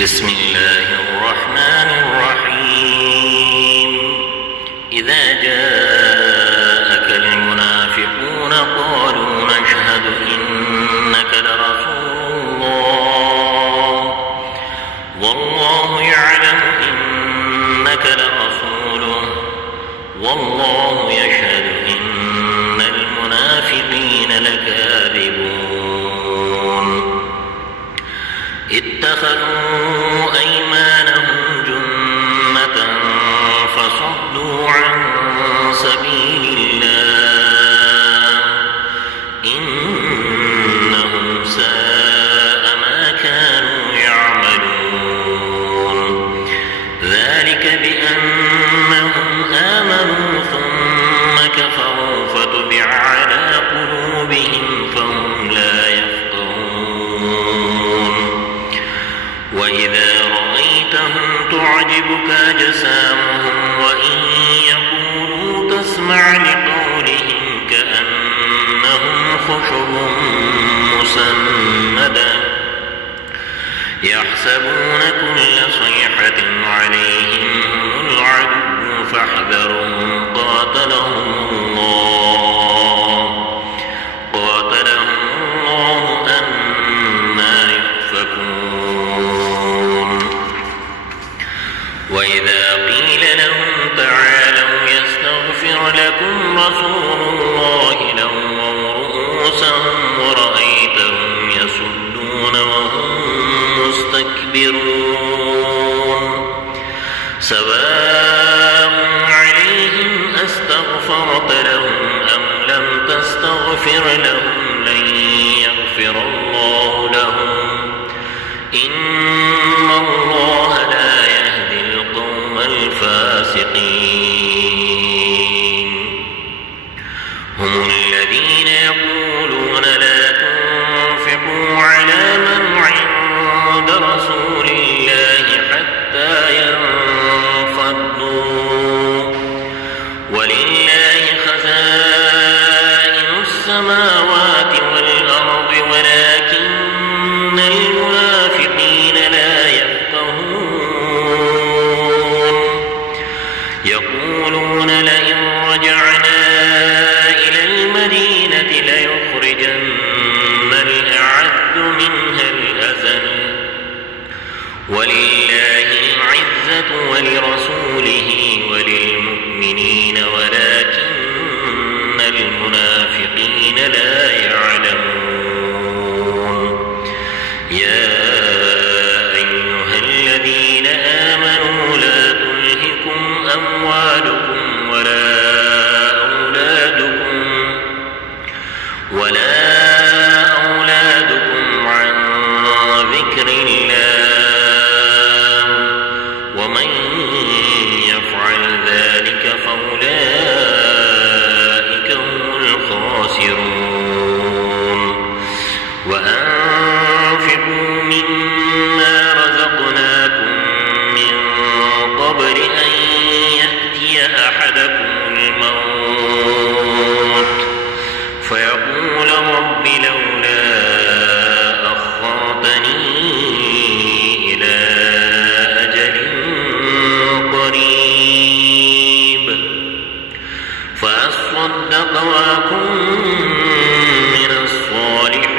بسم الله الرحمن الرحيم إذا جاءك المنافقون قالوا نشهد إنك لرسول الله والله يعلم إنك لرسوله والله يشهد إن المنافقين لكاذبون اتخذوا أيمانهم جنة فصدوا عن سبيل الله إنهم ساء ما كانوا يعملون ذلك بأنهم آمنوا ثم كفروا فتبع على قلوبهم فهم لا يفقهون وإذا رأيتهم تعجبك أجسامهم وإن يقولوا تسمع لقولهم كأنهم خشب مسندة يحسبون كل صيحة عليهم هم العدو فاحذرهم قاتلهم الله أنى يؤفكون وإذا قيل لهم تعالوا يستغفر لكم رسول الله لووا رؤوسهم ورأيتهم يصدون وهم مستكبرون سواء عليهم أستغفرت لهم أم لم تستغفر لهم لن يغفر الله لهم إن الله لا يهدي القوم الفاسقين هم الذين يقولون لا تنفقوا على من عند رسول الله حتى ينفضوا ولله خزائن السماوات والأرض ولكن المنافقين لا يفقهون يقولون لئن رجعنا إلى المدينة ليخرجن الأعز منها الأذل ولله العزة ولرسوله وللمؤمنين ولكن المنافقين لا يعلمون يا أيها الذين آمنوا لا تلهكم أموالكم ولا أولادكم عن ذكر الله ومن يفعل ذلك فأولئك هم الخاسرون وأنفقوا مما رزقناكم من قبل أن يأتي أحدكم الموت فيقول رب لولا أخرتني إلى أجل قريب فأصدق وأكن من الصالحين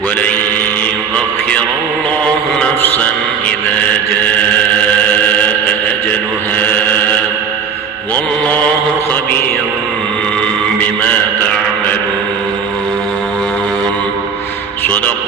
ولن يؤخر الله نفسا إذا جاء أجلها والله خبير بما تعملون صدق